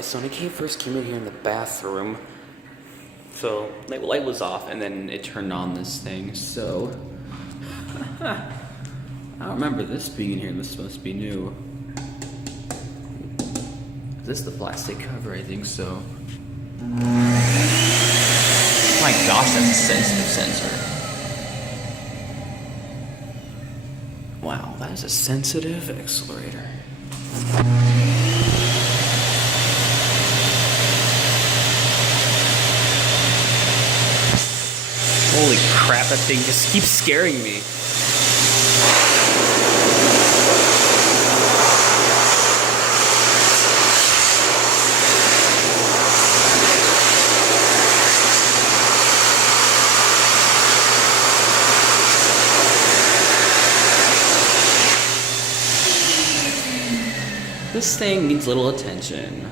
Alright, so when I first came in here in the bathroom, so the light was off and then it turned on this thing, so I don't remember this being in here. This must be new. Is this the plastic cover? I think so. My gosh, that's a sensitive sensor. Wow, that is a sensitive Xlerator. Holy crap, that thing just keeps scaring me. This thing needs little attention.